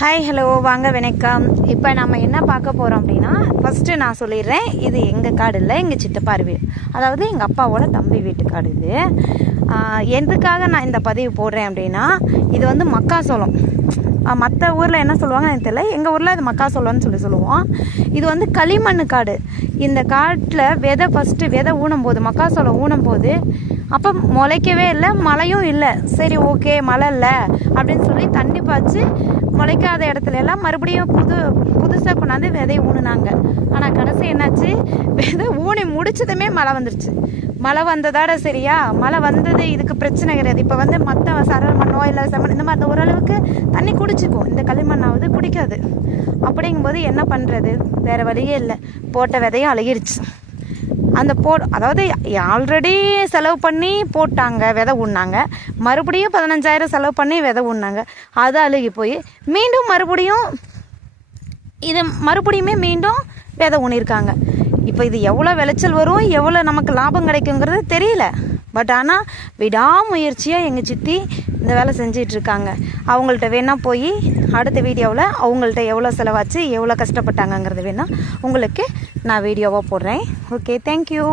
Hi hello வாங்க வணக்கம். இப்போ நம்ம என்ன பார்க்க போகிறோம் அப்படின்னா ஃபஸ்ட்டு நான் சொல்லிடுறேன் இது எங்கள் காடு இல்லை எங்கள் சித்தப்பார் வீடு. அதாவது எங்கள் அப்பாவோட தம்பி வீட்டு காடு இது. எதுக்காக நான் இந்த பதிவு போடுறேன் அப்படின்னா இது வந்து மக்காசோளம் மற்ற ஊரில் என்ன சொல்லுவாங்க எனக்கு தெரியல. எங்கள் ஊரில் இது மக்காசோளம்னு சொல்லி சொல்லுவோம். இது வந்து களிமண் காடு. இந்த காட்டில் விதை ஃபஸ்ட்டு விதை ஊனும் போது மக்காசோளம் ஊனும் போது அப்போ முளைக்கவே இல்லை மழையும் இல்லை. சரி ஓகே மழை இல்லை அப்படின்னு சொல்லி தண்ணி பாய்ச்சி முளைக்காத இடத்துல எல்லாம் மறுபடியும் புது புதுசாக கொண்டாந்து விதை ஊனுனாங்க. ஆனால் கடைசி என்னாச்சு? விதை ஊனி முடிச்சதுமே மழை வந்துருச்சு. மழை வந்ததாட சரியா? மழை வந்தது இதுக்கு பிரச்சனை கிடையாது. இப்போ வந்து மற்ற சரல் மண்ணோ இல்லை செம்மண் இந்த மாதிரி ஓரளவுக்கு தண்ணி குடிச்சிக்கும். இந்த களிமண்ணாவது குடிக்காது. அப்படிங்கும்போது என்ன பண்ணுறது வேறு வழியே இல்லை. போட்ட விதையும் அழுகிடுச்சு அந்த போ அதாவது ஆல்ரெடி செலவு பண்ணி போட்டாங்க விதை உண்ணாங்க. மறுபடியும் பதினஞ்சாயிரம் செலவு பண்ணி விதை உண்ணாங்க. அது அழுகி போய் மீண்டும் மறுபடியும் இது மறுபடியுமே மீண்டும் விதை ஊனிருக்காங்க இப்போ இது எவ்வளோ விளைச்சல் வரும் எவ்வளோ நமக்கு லாபம் கிடைக்குங்கிறது தெரியல. பட் ஆனால் விடாமுயற்சியாக எங்கள் சித்தி இந்த வேலை செஞ்சிட்டு இருக்காங்க. அவங்கள்ட்ட வேணால் போய் அடுத்த வீடியோவில் அவங்கள்ட்ட எவ்வளோ செலவாச்சு எவ்வளோ கஷ்டப்பட்டாங்கங்கிறது வேணால் உங்களுக்கு நான் வீடியோவாக போடுறேன். Okay thank you